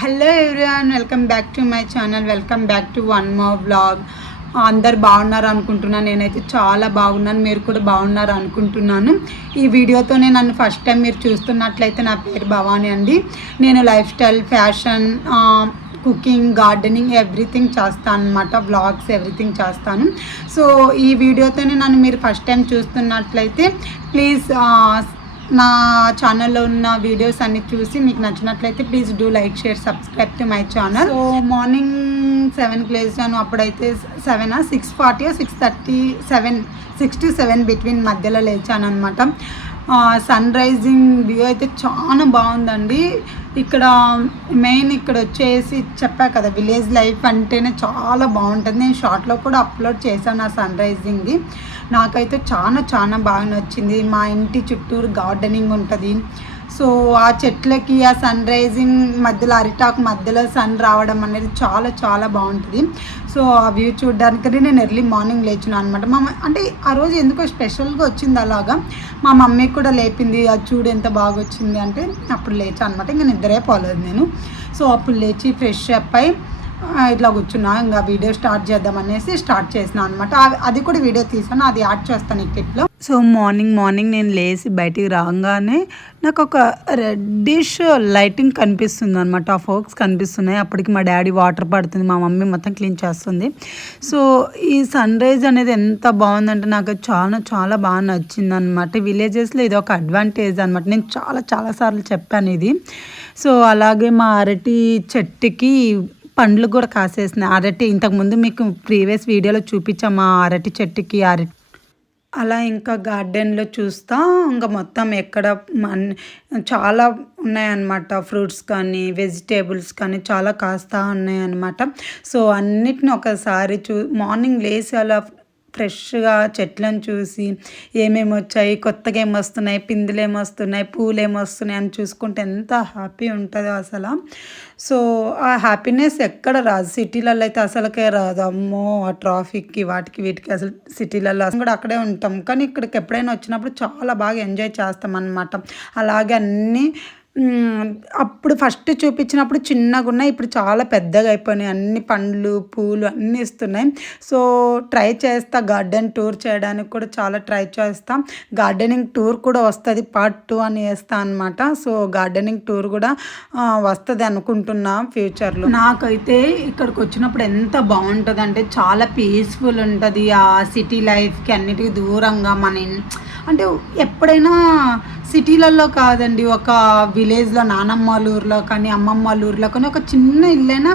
Hello everyone, welcome back to my channel. Welcome back to one more vlog. అందరు బాగున్నారు అనుకుంటున్నాను. నేనైతే చాలా బాగున్నాను, మీరు కూడా బాగున్నారు అనుకుంటున్నాను. ఈ వీడియోతోనే నన్ను ఫస్ట్ టైం మీరు చూస్తున్నట్లయితే నా పేరు భవానీ అండి. నేను life style, fashion, cooking, gardening everything చేస్తాను అనమాట. వ్లాగ్స్ ఎవ్రీథింగ్ చేస్తాను. సో ఈ వీడియోతోనే నన్ను మీరు ఫస్ట్ టైం చూస్తున్నట్లయితే ప్లీజ్ నా ఛానల్లో ఉన్న వీడియోస్ అన్ని చూసి మీకు నచ్చినట్లయితే please do like, share, subscribe to my channel. So morning 7కి లేచాను. అప్పుడైతే 7 6:40 6:30 6 to 7 బిట్వీన్ మధ్యలో లేచాను అనమాట. సన్ రైజింగ్ వ్యూ అయితే చాలా బాగుందండి. ఇక్కడ మెయిన్ ఇక్కడ వచ్చేసి చెప్పా కదా, విలేజ్ లైఫ్ అంటేనే చాలా బాగుంటుంది. నేను షార్ట్లో కూడా అప్లోడ్ చేశాను ఆ సన్ రైజింగ్ది. నాకైతే చాలా బాగా నచ్చింది. మా ఇంటి చుట్టూరు గార్డెనింగ్ ఉంటుంది. సో ఆ చెట్లకి ఆ సన్ రైజింగ్ మధ్యలో, అరిటాకు మధ్యలో సన్ రావడం అనేది చాలా బాగుంటుంది. సో ఆ వ్యూ చూడడానికి నేను ఎర్లీ మార్నింగ్ లేచినా అనమాట. అంటే ఆ రోజు ఎందుకో స్పెషల్గా వచ్చింది అలాగా. మా మమ్మీ కూడా లేపింది, అది చూడు ఎంత బాగా వచ్చింది అంటే అప్పుడు లేచా అనమాట. ఇంకా నిద్రే పోలేదు నేను. సో అప్పుడు లేచి ఫ్రెష్ అప్ అయి ఇట్లా కూర్చున్నా. ఇంకా వీడియో స్టార్ట్ చేద్దామనేసి స్టార్ట్ చేసిన అనమాట. అది కూడా వీడియో తీసాను, అది యాడ్ చేస్తాను ఈ క్లిప్లో. సో మార్నింగ్ నేను లేచి బయటికి రాగానే నాకు ఒక రెడ్డిష్ లైటింగ్ కనిపిస్తుంది అనమాట. ఆ ఫోక్స్ కనిపిస్తున్నాయి. అప్పటికి మా డాడీ వాటర్ పడుతుంది, మా మమ్మీ మొత్తం క్లీన్ చేస్తుంది. సో ఈ సన్ రైజ్ అనేది ఎంత బాగుందంటే నాకు చాలా బాగా నచ్చింది అనమాట. విలేజెస్లో ఇది ఒక అడ్వాంటేజ్ అనమాట. నేను చాలా సార్లు చెప్పాను ఇది. సో అలాగే మా అరటి చెట్టుకి పండ్లు కూడా కాసేసినాయి. అరటి ఇంతకుముందు మీకు ప్రీవియస్ వీడియోలో చూపించాం మా అరటి చెట్టుకి అలా. ఇంకా గార్డెన్లో చూస్తా ఇంకా మొత్తం ఎక్కడ చాలా ఉన్నాయన్నమాట. ఫ్రూట్స్ కానీ వెజిటేబుల్స్ కానీ చాలా కాస్తా ఉన్నాయన్నమాట. సో అన్నిటిని ఒకసారి మార్నింగ్ లేసి అలా ఫ్రెష్గా చెట్లను చూసి ఏమేమి వచ్చాయి, కొత్తగా ఏమి వస్తున్నాయి, పిందులు ఏమి వస్తున్నాయి, పూలు ఏమి వస్తున్నాయి అని చూసుకుంటే ఎంత హ్యాపీ ఉంటుందో అసలు. సో ఆ హ్యాపీనెస్ ఎక్కడ రాదు, సిటీలలో అయితే అసలుకే రాదు. అమ్మో ఆ ట్రాఫిక్కి వీటికి అసలు సిటీలలో కూడా అక్కడే ఉంటాం. కానీ ఇక్కడికి ఎప్పుడైనా వచ్చినప్పుడు చాలా బాగా ఎంజాయ్ చేస్తాం అన్నమాట. అలాగే అన్నీ అప్పుడు ఫస్ట్ చూపించినప్పుడు చిన్నగా ఉన్నాయి, ఇప్పుడు చాలా పెద్దగా అయిపోయినాయి. అన్ని పండ్లు, పూలు అన్నీ ఇస్తున్నాయి. సో ట్రై చేస్తా, గార్డెన్ టూర్ చేయడానికి కూడా చాలా ట్రై చేస్తాం. గార్డెనింగ్ టూర్ కూడా వస్తుంది, పార్ట్ 2 అని వేస్తా అనమాట. సో గార్డెనింగ్ టూర్ కూడా వస్తుంది అనుకుంటున్నా ఫ్యూచర్లో. నాకైతే ఇక్కడికి వచ్చినప్పుడు ఎంత బాగుంటుంది అంటే చాలా పీస్ఫుల్ ఉంటుంది. ఆ సిటీ లైఫ్కి అన్నిటికీ దూరంగా అంటే ఎప్పుడైనా సిటీలలో కాదండి, ఒక విలేజ్లో నానమ్మ వాళ్ళ ఊర్లో కానీ అమ్మమ్మ వాళ్ళ ఊర్లో కానీ ఒక చిన్న ఇల్లైనా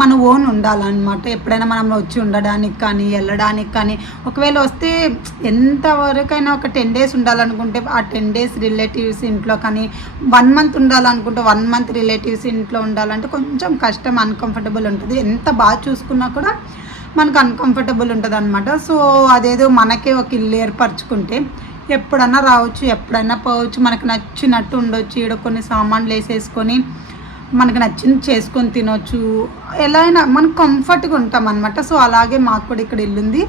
మన ఓన్ ఉండాలన్నమాట. ఎప్పుడైనా మనం వచ్చి ఉండడానికి కానీ వెళ్ళడానికి కానీ, ఒకవేళ వస్తే ఎంతవరకైనా ఒక 10 days ఉండాలనుకుంటే ఆ 10 days రిలేటివ్స్ ఇంట్లో కానీ, 1 month ఉండాలనుకుంటే 1 month రిలేటివ్స్ ఇంట్లో ఉండాలంటే కొంచెం కష్టం, అన్కంఫర్టబుల్ ఉంటుంది. ఎంత బాగా చూసుకున్నా కూడా మనకు అన్కంఫర్టబుల్ ఉంటుంది అనమాట. సో అదేదో మనకే ఒక ఇల్లు ఏర్పరచుకుంటే ఎప్పుడన్నా రావచ్చు, ఎప్పుడన్నా పోవచ్చు, మనకు నచ్చినట్టు ఉండొచ్చు. ఇక్కడ కొన్ని సామాన్లు వేసేసుకొని మనకు నచ్చింది చేసుకొని తినొచ్చు, ఎలా అయినా మనం కంఫర్ట్గా ఉంటాం అనమాట. సో అలాగే మాకు కూడా ఇక్కడ ఇల్లుంది.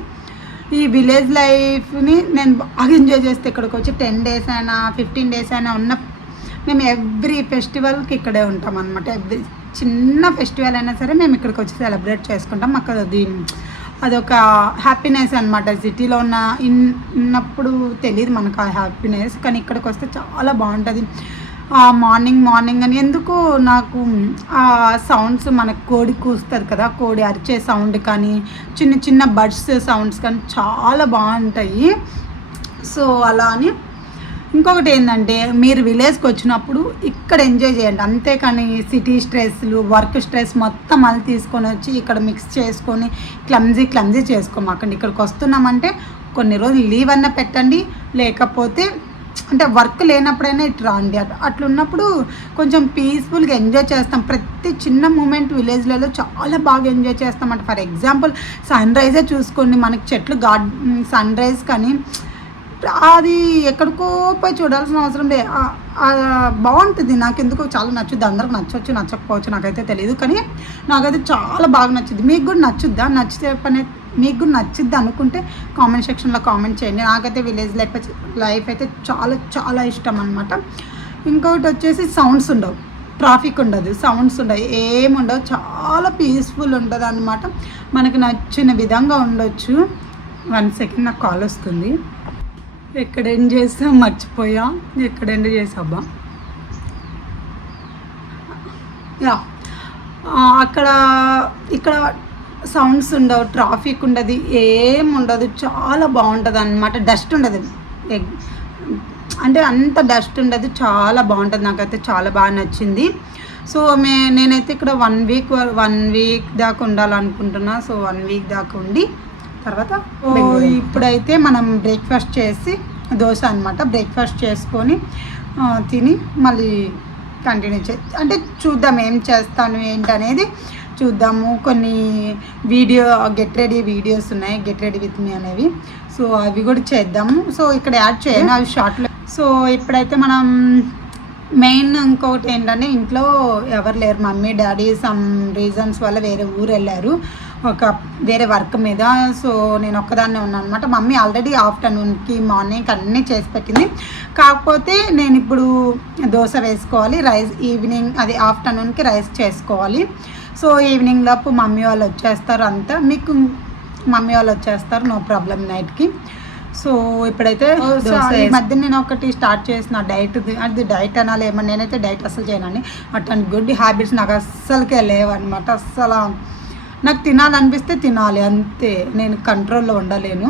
ఈ విలేజ్ లైఫ్ని నేను బాగా ఎంజాయ్ చేస్తే ఇక్కడికి వచ్చి 10 days అయినా 15 days అయినా మేము ఎవ్రీ ఫెస్టివల్కి ఇక్కడే ఉంటాం అనమాట. ఎవ్రీ చిన్న ఫెస్టివల్ అయినా సరే మేము ఇక్కడికి వచ్చి సెలబ్రేట్ చేసుకుంటాం. మాకు అదొక హ్యాపీనెస్ అనమాట. సిటీలో ఉన్నప్పుడు తెలియదు మనకు ఆ హ్యాపీనెస్, కానీ ఇక్కడికి వస్తే చాలా బాగుంటుంది. మార్నింగ్ అని ఎందుకు నాకు ఆ సౌండ్స్, మనకు కోడి కూస్తుంది కదా, కోడి అరిచే సౌండ్ కానీ, చిన్న బర్డ్స్ సౌండ్స్ కానీ చాలా బాగుంటాయి. సో అలా అని ఇంకొకటి ఏంటంటే, మీరు విలేజ్కి వచ్చినప్పుడు ఇక్కడ ఎంజాయ్ చేయండి, అంతేకాని సిటీ స్ట్రెస్లు, వర్క్ స్ట్రెస్ మొత్తం అది తీసుకొని వచ్చి ఇక్కడ మిక్స్ చేసుకొని క్లమ్జీ చేసుకోమాకండి. ఇక్కడికి వస్తున్నామంటే కొన్ని రోజులు లీవ్ అన్నా పెట్టండి, లేకపోతే అంటే వర్క్ లేనప్పుడైనా ఇటు రండి. అట్లున్నప్పుడు కొంచెం పీస్ఫుల్గా ఎంజాయ్ చేస్తాం. ప్రతి చిన్న మూమెంట్ విలేజ్లలో చాలా బాగా ఎంజాయ్ చేస్తామంట. ఫర్ ఎగ్జాంపుల్ సన్ రైజే చూసుకోండి, మనకి చెట్లు సన్ రైజ్ కానీ అది ఎక్కడికో పోయి చూడాల్సిన అవసరం లేదు, బాగుంటుంది. నాకు ఎందుకో చాలా నచ్చుద్ది. అందరికి నచ్చవచ్చు, నచ్చకపోవచ్చు, నాకైతే తెలియదు, కానీ నాకైతే చాలా బాగా నచ్చుద్ది. మీకు కూడా నచ్చుద్దా? నచ్చితే మీకు కూడా నచ్చుద్ది అనుకుంటే కామెంట్ సెక్షన్లో కామెంట్ చేయండి. నాకైతే విలేజ్ లైఫ్ అయితే చాలా ఇష్టం అనమాట. ఇంకొకటి వచ్చేసి సౌండ్స్ ఉండవు. ట్రాఫిక్ ఉండదు, సౌండ్స్ ఉండవు, ఏముండవు, చాలా పీస్ఫుల్ ఉంటుంది అన్నమాట. మనకు నచ్చిన విధంగా ఉండొచ్చు. 1 సెకండ్ నాకు కాల్ వస్తుంది. ఎక్కడ ఎండ్ చేసా మర్చిపోయా, ఎక్కడ ఎండ్ చేసాబ్బా. యా, ఇక్కడ సౌండ్స్ ఉండవు, ట్రాఫిక్ ఉండదు, ఏం ఉండదు, చాలా బాగుంటుంది అన్నమాట. డస్ట్ ఉండదు, అంటే అంత డస్ట్ ఉండదు, చాలా బాగుంటుంది. నాకైతే చాలా బాగా నచ్చింది. సో నేనైతే ఇక్కడ 1 వీక్ దాకా ఉండాలనుకుంటున్నా. సో 1 వీక్ దాకా ఉండి తర్వాత ఇప్పుడైతే మనం బ్రేక్ఫాస్ట్ చేసి దోశ అనమాట, బ్రేక్ఫాస్ట్ చేసుకొని తిని మళ్ళీ కంటిన్యూ అంటే చూద్దాం ఏం చేస్తాను ఏంటనేది చూద్దాము. కొన్ని గెట్ రెడీ వీడియోస్ ఉన్నాయి, గెట్ రెడీ విత్ మీ అనేవి. సో అవి కూడా చేద్దాము. సో ఇక్కడ యాడ్ చేయను, అవి షార్ట్లో. సో ఇప్పుడైతే మనం మెయిన్ ఇంకొకటి ఏంటంటే, ఇంట్లో ఎవరు లేరు, మమ్మీ డాడీ సమ్ రీజన్స్ వల్ల వేరే ఊరు వెళ్ళారు వేరే వర్క్ మీద. సో నేను ఒక్కదాన్నే ఉన్నాను అనమాట. మమ్మీ ఆల్రెడీ ఆఫ్టర్నూన్కి మార్నింగ్ అన్నీ చేసి పెట్టింది. కాకపోతే నేను ఇప్పుడు దోశ వేసుకోవాలి, రైస్ ఈవినింగ్ అది ఆఫ్టర్నూన్కి రైస్ చేసుకోవాలి. సో ఈవినింగ్ లోపు మమ్మీ వాళ్ళు వచ్చేస్తారు, అంతా మీకు మమ్మీ వాళ్ళు వచ్చేస్తారు, నో ప్రాబ్లం నైట్కి. సో ఇప్పుడైతే ఈ మధ్య నేను ఒకటి స్టార్ట్ చేసిన డైట్, అది డైట్ అనాలి ఏమన్నా, నేనైతే డైట్ అస్సలు చేయనండి. అట్లాంటి గుడ్ హ్యాబిట్స్ నాకు అస్సలకే లేవన్నమాట. అస్సలు నాకు తినాలనిపిస్తే తినాలి అంతే, నేను కంట్రోల్లో ఉండలేను.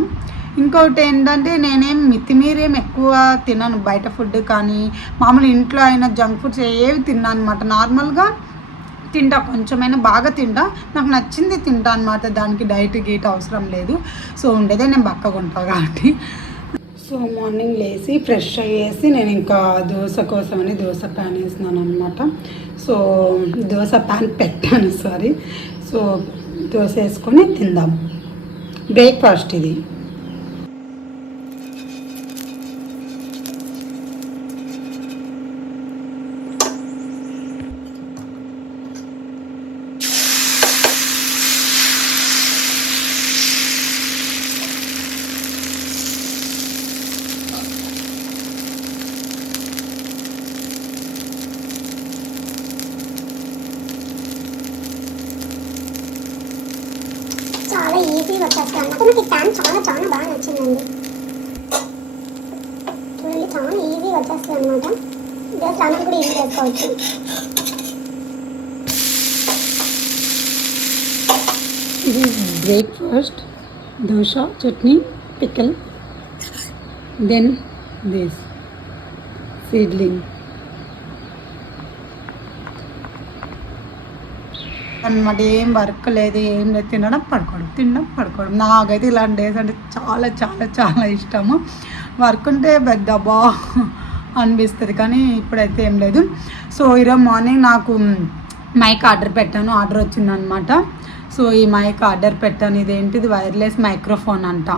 ఇంకొకటి ఏంటంటే, నేనేం మితిమీరేం ఎక్కువ తిన్నాను బయట ఫుడ్ కానీ, మామూలు ఇంట్లో అయినా జంక్ ఫుడ్స్ ఏవి తిన్నాను అనమాట. నార్మల్గా తింటా, కొంచెమైనా బాగా తింటా, నాకు నచ్చింది తింటా అనమాట. దానికి డైట్ గీట్ అవసరం లేదు. సో ఉండేదే నేను బక్కగా ఉంటాను కాబట్టి. సో మార్నింగ్ లేచి ఫ్రెష్ అయ్యేసి నేను ఇంకా దోశ కోసమని దోశ ప్యాన్ వేసినాను అనమాట. సో దోశ ప్యాన్ పెట్టాను, సారీ. సో దోశ వేసుకొని తిందాం, బ్రేక్ఫాస్ట్ ఇది. చాలా ఈజీగా వచ్చేస్తాను. నాకు ఈ ప్యాన్ చాలా చాలా బాగా నచ్చిందండి. చూడండి, చాలా ఈజీగా వచ్చేస్తుంది అనమాట. జస్ట్ అన్నం కూడా ఈజీ చేసుకోవచ్చు. ఇది breakfast, dosa, chutney, pickle, then this seedling అన్నమాట. ఏం వర్క్ లేదు, ఏం లేదు, తినడం పడుకోవడం. నాకైతే ఇలాంటి డేస్ అంటే చాలా చాలా చాలా ఇష్టము. వర్క్ ఉంటే పెద్ద బా అనిపిస్తుంది, కానీ ఇప్పుడైతే ఏం లేదు. సో ఈరోజు మార్నింగ్ నాకు మైక్ ఆర్డర్ పెట్టాను, ఆర్డర్ వచ్చిందనమాట. సో ఈ మైక్ ఆర్డర్ పెట్టాను. ఇదేంటిది, వైర్లెస్ మైక్రోఫోన్ అంట.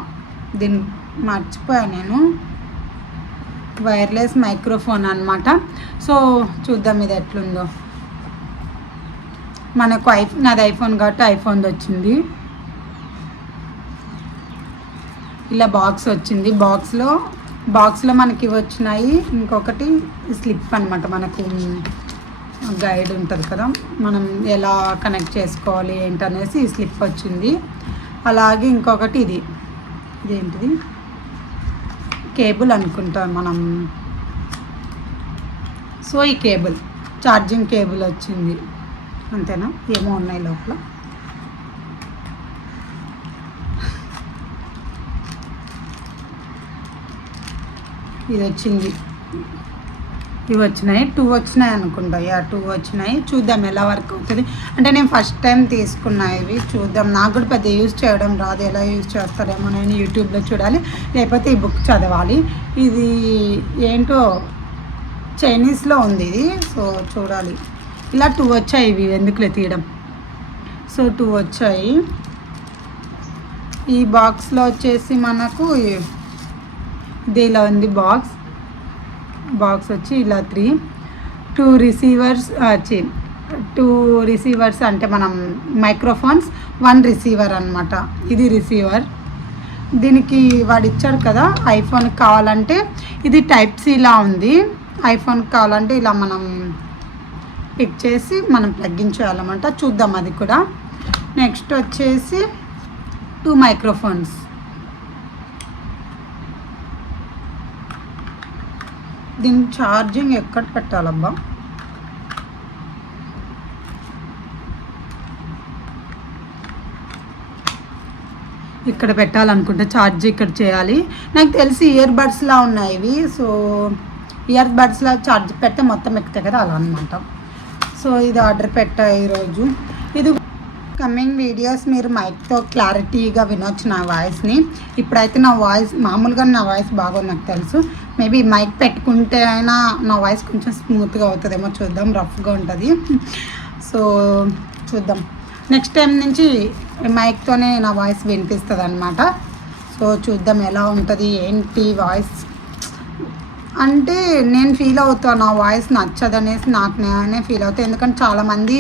దీన్ని మర్చిపోయాను నేను, వైర్లెస్ మైక్రోఫోన్ అనమాట. సో చూద్దాం ఇది ఎట్లుందో. మనకు నాది ఐఫోన్ కాబట్టి ఐఫోన్ది వచ్చింది. ఇలా బాక్స్ వచ్చింది. బాక్స్లో మనకి ఇవి వచ్చినాయి. ఇంకొకటి స్లిప్ అనమాట, మనకు గైడ్ ఉంటుంది కదా, మనం ఎలా కనెక్ట్ చేసుకోవాలి ఏంటనేసి ఈ స్లిప్ వచ్చింది. అలాగే ఇంకొకటి ఇదేంటిది, కేబుల్ అనుకుంటాం మనం. సో ఈ కేబుల్, ఛార్జింగ్ కేబుల్ వచ్చింది, అంతేనా, ఏమో ఉన్నాయి లోపల. ఇది వచ్చింది, ఇవి వచ్చినాయి, 2 వచ్చినాయి అనుకుంటా. 2 వచ్చినాయి. చూద్దాం ఎలా వర్క్ అవుతుంది. అంటే నేను ఫస్ట్ టైం తీసుకున్నా ఇవి, చూద్దాం. నాకు కూడా పెద్ద యూజ్ చేయడం రాదు, ఎలా యూజ్ చేస్తారేమో నేను యూట్యూబ్లో చూడాలి, లేకపోతే ఈ బుక్ చదవాలి. ఇది ఏంటో చైనీస్లో ఉంది ఇది, సో చూడాలి. ఇలా 2 వచ్చాయి, ఇవి ఎందుకులే తీయడం. సో 2 వచ్చాయి. ఈ బాక్స్లో వచ్చేసి మనకు ఇది ఇలా ఉంది. బాక్స్ వచ్చి ఇలా 2 రిసీవర్స్ అంటే మనం మైక్రోఫోన్స్, 1 రిసీవర్ అనమాట. ఇది రిసీవర్. దీనికి వాడు ఇచ్చాడు కదా, ఐఫోన్కి కావాలంటే ఇది టైప్ సిలా ఉంది. ఐఫోన్కి కావాలంటే ఇలా మనం పిక్ చేసి మనం ప్లగ్ఇన్ చేయాలన్నమాట. చూద్దాం అది కూడా. నెక్స్ట్ వచ్చేసి 2 మైక్రోఫోన్స్. దీని ఛార్జింగ్ ఎక్కడ పెట్టాలబ్బా? ఇక్కడ పెట్టాలనుకుంటే ఛార్జ్ ఇక్కడ చేయాలి. నాకు తెలిసి ఇయర్ బడ్స్లా ఉన్నాయి ఇవి. సో ఇయర్ బడ్స్లా ఛార్జ్ పెడితే మొత్తం ఎక్కుతాయి కదా, అలా అనమాట. సో ఇది ఆర్డర్ పెట్టా ఈరోజు. ఇది కమింగ్ వీడియోస్ మీరు మైక్తో క్లారిటీగా వినొచ్చు నా వాయిస్ని. ఇప్పుడైతే నా వాయిస్ మామూలుగా నా వాయిస్ బాగుంది నాకు తెలుసు. మేబీ మైక్ పెట్టుకుంటే అయినా నా వాయిస్ కొంచెం స్మూత్గా అవుతుందేమో, చూద్దాం. రఫ్గా ఉంటుంది. సో చూద్దాం. నెక్స్ట్ టైం నుంచి మైక్తోనే నా వాయిస్ వినిపిస్తుంది అనమాట. సో చూద్దాం ఎలా ఉంటుంది ఏంటి వాయిస్. అంటే నేను ఫీల్ అవుతాను నా వాయిస్ నచ్చదనేసి నాకు నేనే ఫీల్ అవుతాను. ఎందుకంటే చాలామంది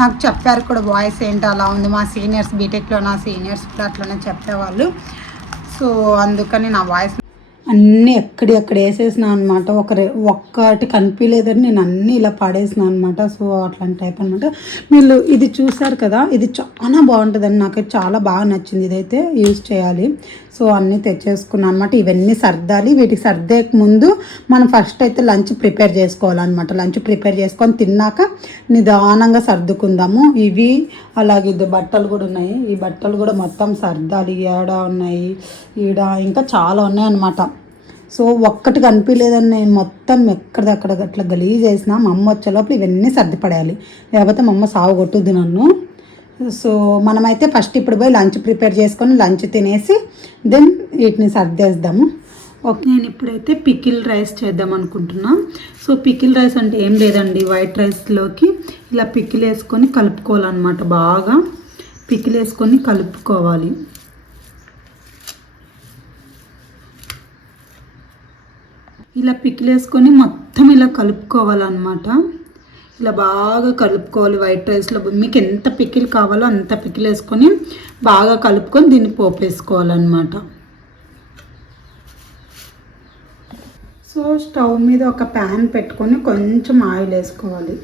నాకు చెప్పారు కూడా వాయిస్ ఏంటి అలా ఉంది. మా సీనియర్స్ బీటెక్లో నా సీనియర్స్ కూడా అట్లనే చెప్పేవాళ్ళు. సో అందుకని నా వాయిస్ అన్నీ ఎక్కడెక్కడ వేసేసిన అనమాట. ఒక్కటి కనిపించలేదని నేను అన్నీ ఇలా పడేసిన అనమాట. సో అట్లాంటి టైప్ అనమాట. మీరు ఇది చూసారు కదా, ఇది చాలా బాగుంటుందని నాకు చాలా బాగా నచ్చింది. ఇదైతే యూజ్ చేయాలి. సో అన్నీ తెచ్చేసుకున్నాను అనమాట. ఇవన్నీ సర్దాలి. వీటికి సర్దే ముందు మనం ఫస్ట్ అయితే లంచ్ ప్రిపేర్ చేసుకోవాలన్నమాట. లంచ్ ప్రిపేర్ చేసుకొని తిన్నాక నిదానంగా సర్దుకుందాము. ఇవి అలాగే ఇది బట్టలు కూడా ఉన్నాయి. ఈ బట్టలు కూడా మొత్తం సర్దాలి. ఏడ ఉన్నాయి, ఈడ ఇంకా చాలా ఉన్నాయి అన్నమాట. సో ఒక్కటి కనిపించలేదని నేను మొత్తం ఎక్కడిదక్కడ అట్లా గలీజ్ చేసిన. మా అమ్మ వచ్చే లోపల ఇవన్నీ సర్దిపడేయాలి, లేకపోతే మా అమ్మ సాగు కొట్టుద్ది నన్ను. సో మనమైతే ఫస్ట్ ఇప్పుడు పోయి లంచ్ ప్రిపేర్ చేసుకొని లంచ్ తినేసి దెన్ వీటిని సర్దేద్దాము. ఓకే, నేను ఇప్పుడైతే పికిల్ రైస్ చేద్దాం అనుకుంటున్నా. సో పికిల్ రైస్ అంటే ఏం లేదండి, వైట్ రైస్లోకి ఇలా పికిల్ వేసుకొని కలుపుకోవాలన్నమాట. బాగా పికిల్ వేసుకొని కలుపుకోవాలి. ఇలా పికిల్ వేసుకొని మొత్తం ఇలా కలుపుకోవాలన్నమాట. ఇలా బాగా కలుపుకోవాలి వైట్ రైస్లో. మీకు ఎంత పికిల్ కావాలో అంత పికిల్ వేసుకొని బాగా కలుపుకొని దీన్ని పోపు వేసుకోవాలన్నమాట. సో స్టవ్ మీద ఒక ప్యాన్ పెట్టుకొని కొంచెం ఆయిల్ వేసుకోవాలి.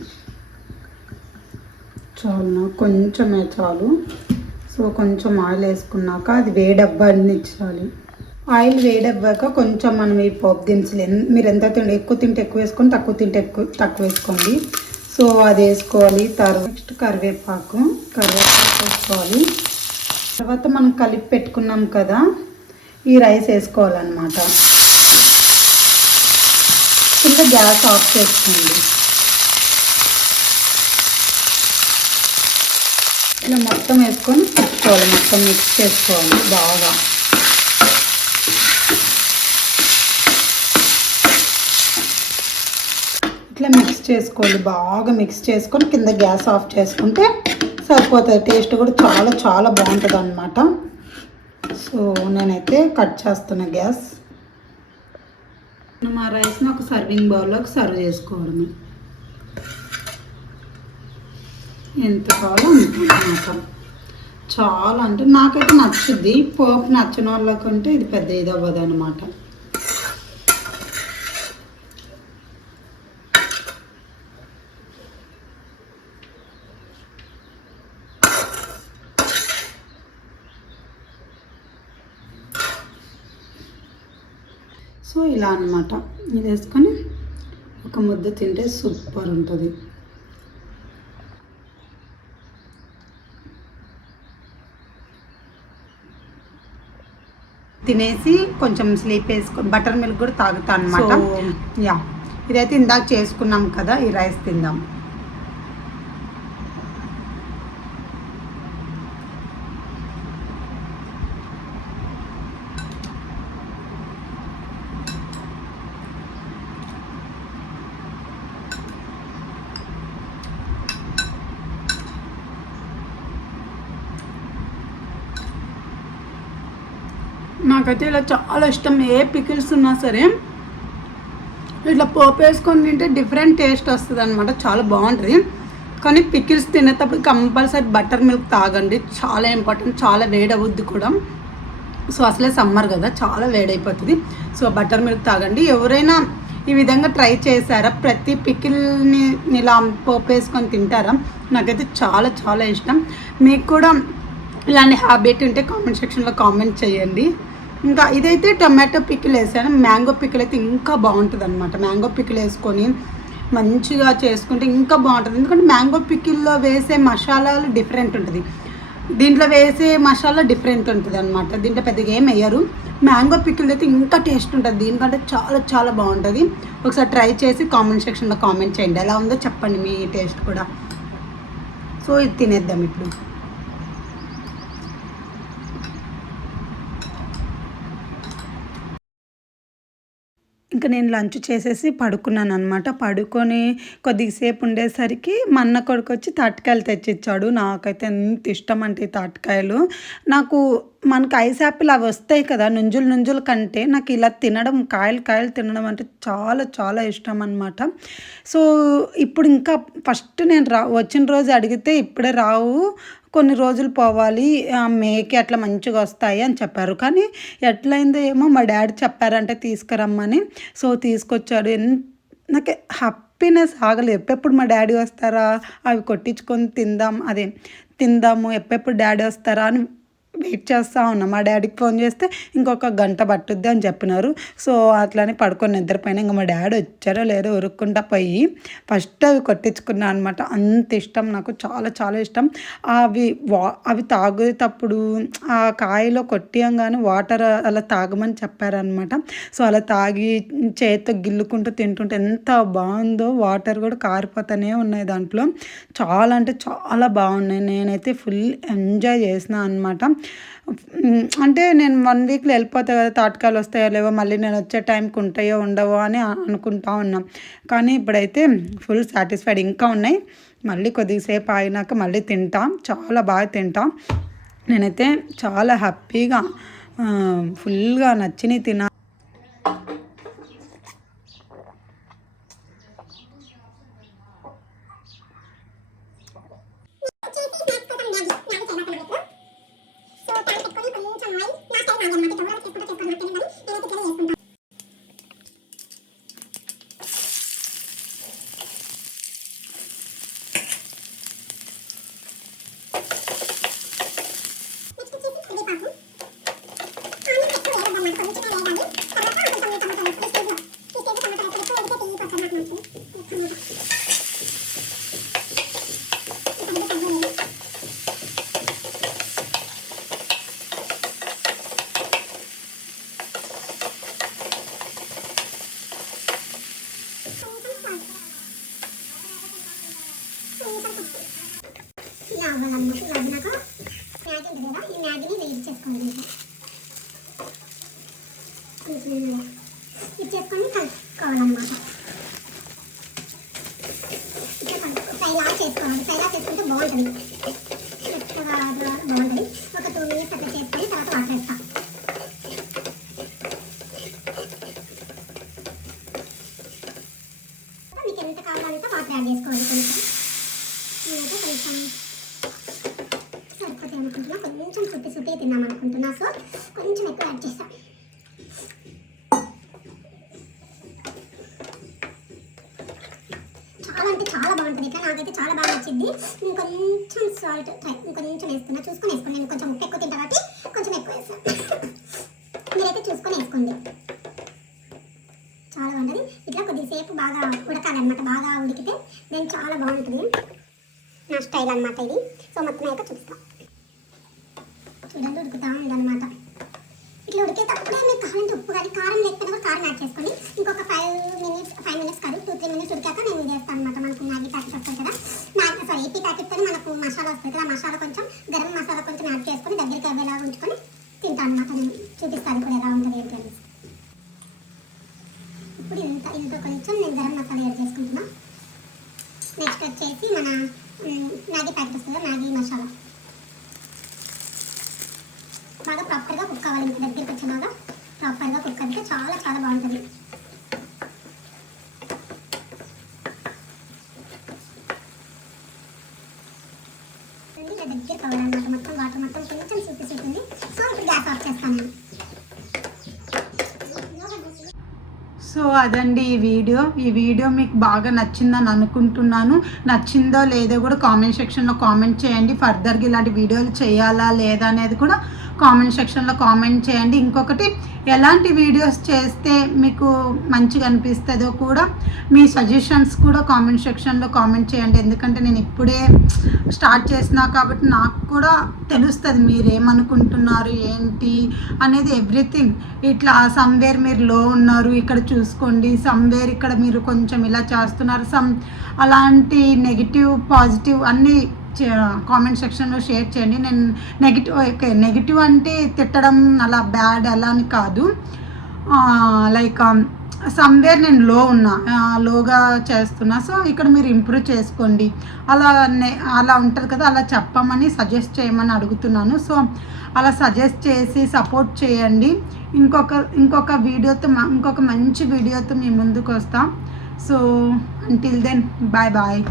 చాలు, కొంచెమే చాలు. సో కొంచెం ఆయిల్ వేసుకున్నాక అది వేడవ్వనిచ్చాలి. ఆయిల్ వేడవ్వాక కొంచెం మనం ఈ పోపు దినుసులు మీరు ఎంత తింటే ఎక్కువ తింటే ఎక్కువ వేసుకొని, తక్కువ తింటే తక్కువ వేసుకోండి. సో అది వేసుకోవాలి. నెక్స్ట్ కరివేపాకు వేసుకోవాలి. తర్వాత మనం కలిపి పెట్టుకున్నాం కదా, ఈ రైస్ వేసుకోవాలన్నమాట. కింద గ్యాస్ ఆఫ్ చేసుకోండి. ఇలా మొత్తం వేసుకొని పెట్టుకోవాలి. మొత్తం మిక్స్ చేసుకోవాలి బాగా. ఇట్లా మిక్స్ చేసుకోవాలి. బాగా మిక్స్ చేసుకొని కింద గ్యాస్ ఆఫ్ చేసుకుంటే సరిపోతుంది. టేస్ట్ కూడా చాలా చాలా బాగుంటుంది అన్నమాట. సో నేనైతే కట్ చేస్తున్నా గ్యాస్. మా రైస్ని ఒక సర్వింగ్ బౌల్లోకి సర్వ్ చేసుకోవడమే. ఎంత కావాలో అంత. చాలా అంటే నాకైతే నచ్చుద్ది. పోపు నచ్చిన వాళ్ళకంటే ఇది పెద్ద ఇది అవ్వదు అనమాట. సో ఇలా అన్నమాట. ఇది వేసుకొని ఒక ముద్ద తింటే సూపర్ ఉంటుంది. తినేసి కొంచెం స్లీప్ వేసుకొని బటర్ మిల్క్ కూడా తాగుతా అనమాట. యా, ఇదైతే ఇందాక చేసుకున్నాం కదా, ఈ రైస్ తిందాం. నాకైతే ఇలా చాలా ఇష్టం. ఏ పికిల్స్ ఉన్నా సరే ఇట్లా పోపు వేసుకొని తింటే డిఫరెంట్ టేస్ట్ వస్తుంది అనమాట. చాలా బాగుంటుంది. కానీ పికిల్స్ తినేటప్పుడు కంపల్సరీ బటర్ మిల్క్ తాగండి. చాలా ఇంపార్టెంట్. చాలా వేడవుద్ది కూడా. సో అసలే సమ్మర్ కదా, చాలా వేడైపోతుంది. సో బటర్ మిల్క్ తాగండి. ఎవరైనా ఈ విధంగా ట్రై చేశారా? ప్రతి పికిల్ని ఇలా పోపు వేసుకొని తింటారా? నాకైతే చాలా చాలా ఇష్టం. మీకు కూడా ఇలాంటి హ్యాబిట్ ఉంటే కామెంట్ సెక్షన్లో కామెంట్ చేయండి. ఇంకా ఇదైతే టొమాటో పికిల్ వేసాను. మ్యాంగో పికిల్ అయితే ఇంకా బాగుంటుంది అనమాట. మ్యాంగో పికిల్ వేసుకొని మంచిగా చేసుకుంటే ఇంకా బాగుంటుంది. ఎందుకంటే మ్యాంగో పికిల్లో వేసే మసాలాలు డిఫరెంట్ ఉంటుంది, దీంట్లో వేసే మసాలా డిఫరెంట్ ఉంటుంది అనమాట. దీంట్లో పెద్దగా ఏం వేయరు. మ్యాంగో పికిల్ అయితే ఇంకా టేస్ట్ ఉంటుంది, దీనికంటే చాలా చాలా బాగుంటుంది. ఒకసారి ట్రై చేసి కామెంట్ సెక్షన్లో కామెంట్ చేయండి, ఎలా ఉందో చెప్పండి మీ టేస్ట్ కూడా. సో ఇది తినేద్దాం ఇప్పుడు. ఇంకా నేను లంచ్ చేసేసి పడుకున్నాను అనమాట. పడుకొని కొద్దిసేపు ఉండేసరికి మా అన్న కొడుకు వచ్చి తాటికాయలు తెచ్చిచ్చాడు. నాకైతే ఎంత ఇష్టం అంటే ఈ తాటికాయలు. నాకు మనకు ఐస్ యాపిల్ అవి వస్తాయి కదా, నుంజులు నుంజుల కంటే నాకు ఇలా తినడం, కాయలు కాయలు తినడం అంటే చాలా చాలా ఇష్టం అనమాట. సో ఇప్పుడు ఇంకా ఫస్ట్ నేను వచ్చిన రోజు అడిగితే ఇప్పుడే రావు, కొన్ని రోజులు పోవాలి, మేకి అట్లా మంచిగా వస్తాయి అని చెప్పారు. కానీ ఎట్లయిందో ఏమో మా డాడీ చెప్పారంటే తీసుకురమ్మని. సో తీసుకొచ్చాడు. నాకు హ్యాపీనెస్ ఆగలేదు. ఎప్పుడెప్పుడు మా డాడీ వస్తారా అవి కొట్టించుకొని తిందాము, ఎప్పుడెప్పుడు డాడీ వస్తారా అని వెయిట్ చేస్తూ ఉన్నా. మా డాడీకి ఫోన్ చేస్తే ఇంకొక గంట పట్టుద్ది అని చెప్పినారు. సో అట్లానే పడుకొని నిద్రపోయినా. ఇంకా మా డాడీ వచ్చారో లేదో ఉరుక్కుంటా పోయి ఫస్ట్ అవి కొట్టించుకున్నా అనమాట. అంత ఇష్టం నాకు, చాలా చాలా ఇష్టం. అవి తాగేటప్పుడు ఆ కాయలో కొట్టియంగానే వాటర్ అలా తాగమని చెప్పారనమాట. సో అలా తాగి చేతితో గిల్లుకుంటూ తింటుంటే ఎంత బాగుందో. వాటర్ కూడా కారిపోతూనే ఉన్నాయి దాంట్లో. చాలా అంటే చాలా బాగున్నాయి. నేనైతే ఫుల్ ఎంజాయ్ చేసిన అనమాట. అంటే నేను 1 వీక్లో వెళ్ళిపోతా కదా, తాటకాయలు వస్తాయో లేవో, మళ్ళీ నేను వచ్చే టైంకి ఉంటాయో ఉండవో అని అనుకుంటా ఉన్నాం. కానీ ఇప్పుడైతే ఫుల్ సాటిస్ఫైడ్. ఇంకా ఉన్నాయి, మళ్ళీ కొద్దిసేపు ఆగినాక మళ్ళీ తింటాం. చాలా బాగా తింటాం. నేనైతే చాలా హ్యాపీగా ఫుల్గా నచ్చినవి తినా. అవ్వాలన్నమాట. ఇలా అవ్వనాక మ్యాగీ ఉంటుంది కదా, ఈ మ్యాగీని వేడి చేసుకోవాలి. కొంచెం ఇది చేసుకొని కలుపుకోవాలన్నమాట. ఇట్లా ఫ్రైలా చేసుకోవాలి. ఫ్రైలా చేసుకుంటే బాగుంటుంది, మెత్తగా బాగుంటుంది. ఒక 2 మినిట్స్ అట్లా చేసుకొని తర్వాత వాటర్ వేస్తాం. మీకు ఎంత కావాలంటే వాటర్ యాడ్ చేసుకోవాలి. నేనైతే కొంచెం సరిపోతే అనుకుంటున్నా, కొంచెం సుట్టి తిన్నాం అనుకుంటున్నా. సో కొంచెం ఎక్కువ యాడ్ చేస్తాం. చాలా అంటే చాలా బాగుంటుంది. ఇట్లా నాకైతే చాలా బాగా నచ్చింది. ఇంకొంచెం సాల్ట్ ఇంకొంచెం వేస్తున్నా, చూసుకొని వేసుకోండి. నేను కొంచెం ఉప్పు ఎక్కువ తింటా కాబట్టి కొంచెం ఎక్కువ వేస్తాను. మీరైతే చూసుకొని వేసుకోండి. చాలా బాగుంటుంది. ఇట్లా కొద్దిసేపు బాగా ఉడకాలన్నమాట. బాగా ఉడికితే నేను చాలా బాగుంటుంది. నా స్టైల్ అనమాట ఇది. సో మొత్తం అయితే చూపిస్తాం. చూడండి ఉడుకుతా ఉందన్నమాట. ఇట్లా ఉడికేటప్పుడే మీకు కావాలంటే ఉప్పు కానీ కారం లేకపోయినా కూడా కారం యాడ్ చేసుకోండి. ఇంకొక 5 మినిట్స్ కాదు 2-3 మినిట్స్ ఉడికాక నేను చేస్తాను అనమాట. మనకు మ్యాగీ ప్యాకెట్ వస్తుంది కదా, ఈపీ ప్యాకెట్తో మనకు మసాలా వస్తుంది కదా, మసాలా కొంచెం గరం మసాలా కొంచెం యాడ్ చేసుకొని దగ్గరికి అవ్వేలా ఉంచుకొని తింటాను అనమాట. నేను చూపిస్తాను ఇప్పుడు ఎలా ఉంటుంది ఏంటి అని. ఇప్పుడు ఇంత కొంచెం నేను గరం మసాలా యాడ్ చేసుకుంటున్నా. నెక్స్ట్ వచ్చేసి మన మ్యాగీ ప్యాకెట్ వస్తుంది కదా, మ్యాగీ మసాలా బాగా ప్రాపర్గా కుక్ అవ్వాలి. ఇంక దగ్గరికి వచ్చేలాగా ప్రాపర్గా కుక్ అయితే చాలా చాలా బాగుంటుంది. ఇలా దగ్గరికి అవ్వాలన్నమాట. మొత్తం వాటర్ మొత్తం కొంచెం చూపిస్తుంది. సో ఇప్పుడు గ్యాస్ ఆఫ్ చేస్తాను నేను. సో అదండి ఈ వీడియో మీకు బాగా నచ్చిందని అనుకుంటున్నాను. నచ్చిందో లేదో కూడా కామెంట్ సెక్షన్లో కామెంట్ చేయండి. ఫర్దర్గా ఇలాంటి వీడియోలు చేయాలా లేదా అనేది కూడా కామెంట్ సెక్షన్లో కామెంట్ చేయండి. ఇంకొకటి, ఎలాంటి వీడియోస్ చేస్తే మీకు మంచిగా అనిపిస్తుందో కూడా మీ సజెషన్స్ కూడా కామెంట్ సెక్షన్లో కామెంట్ చేయండి. ఎందుకంటే నేను ఇప్పుడే స్టార్ట్ చేసినా కాబట్టి నాకు కూడా తెలుస్తుంది మీరేమనుకుంటున్నారు ఏంటి అనేది ఎవ్రీథింగ్. ఇట్లా సమ్వేర్ మీరు లో ఉన్నారు ఇక్కడ చూసుకోండి, సమ్వేర్ ఇక్కడ మీరు కొంచెం ఇలా చేస్తున్నారు, అలాంటి నెగిటివ్ పాజిటివ్ అన్నీ కామెంట్ సెక్షన్లో షేర్ చేయండి. నేను నెగిటివ్ అంటే తిట్టడం అలా బ్యాడ్ అలా అని కాదు, లైక్ సమ్వేర్ నేను లోగా చేస్తున్నా, సో ఇక్కడ మీరు ఇంప్రూవ్ చేసుకోండి అలా ఉంటుంది కదా, అలా చెప్పమని సజెస్ట్ చేయమని అడుగుతున్నాను. సో అలా సజెస్ట్ చేసి సపోర్ట్ చేయండి. ఇంకొక వీడియోతో ఇంకొక మంచి వీడియోతో మీ ముందుకు వస్తాం. So until then bye.